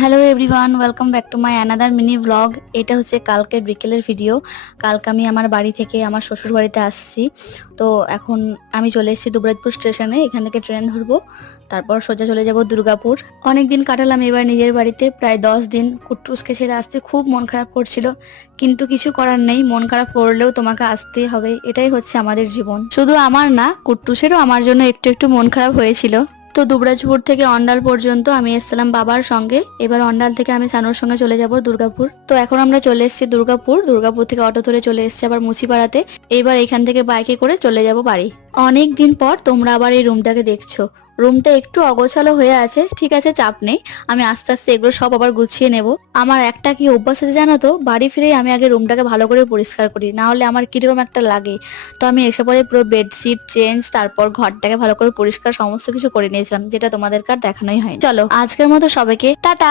Hello everyone, welcome back to my another mini blog. এটা হচ্ছে কালকের বিকেলের ভিডিও। কালকে আমি আমার বাড়ি থেকে আমার শ্বশুর বাড়িতে আসছি। তো এখন আমি চলে এসেছি দুবরাজপুর স্টেশনে। এখান থেকে ট্রেন ধরবো, তারপর সোজা চলে যাব দুর্গাপুর। অনেক দিন কাটালাম এবার নিজের বাড়িতে, প্রায় 10 দিন। কুট্টুসকে ছেড়ে আসতে খুব মন খারাপ করছিল, কিন্তু কিছু করার নেই। মন খারাপ করলেও তোমাকে আসতেই হবে, এটাই হচ্ছে আমাদের জীবন। শুধু আমার না, কুট্টুসেরও আমার জন্য একটু একটু মন খারাপ হয়েছিল। তো দুবরাজপুর থেকে অন্ডাল পর্যন্ত আমি এসেছিলাম বাবার সঙ্গে। এবার অন্ডাল থেকে আমি সানুর সঙ্গে চলে যাব দুর্গাপুর। তো এখন আমরা চলে এসেছি দুর্গাপুর। দুর্গাপুর থেকে অটো ধরে চলে এসেছি আবার মুচিপাড়াতে। এবার এখান থেকে বাইকে করে চলে যাব বাড়ি। অনেক দিন পর তোমরা আবার এই রুমটাকে দেখছো। রুমটা একটু অগোছালো হয়ে আছে, ঠিক আছে, চাপ নেই। আমি আস্তে আস্তে এগুলো সব আবার গুছিয়ে নেব। আমার একটা কি অভ্যাস আছে জানো তো, বাড়ি ফিরে আমি আগে রুমটাকে ভালো করে পরিষ্কার করি, না হলে আমার কিরকম একটা লাগে। তো আমি এসে পরে পুরো বেডশিট চেঞ্জ, তারপর ঘরটাকে ভালো করে পরিষ্কার সমস্ত কিছু করে নিয়েছিলাম, যেটা তোমাদের আর দেখানোই হয়নি। চলো আজকের মতো সবাইকে টাটা।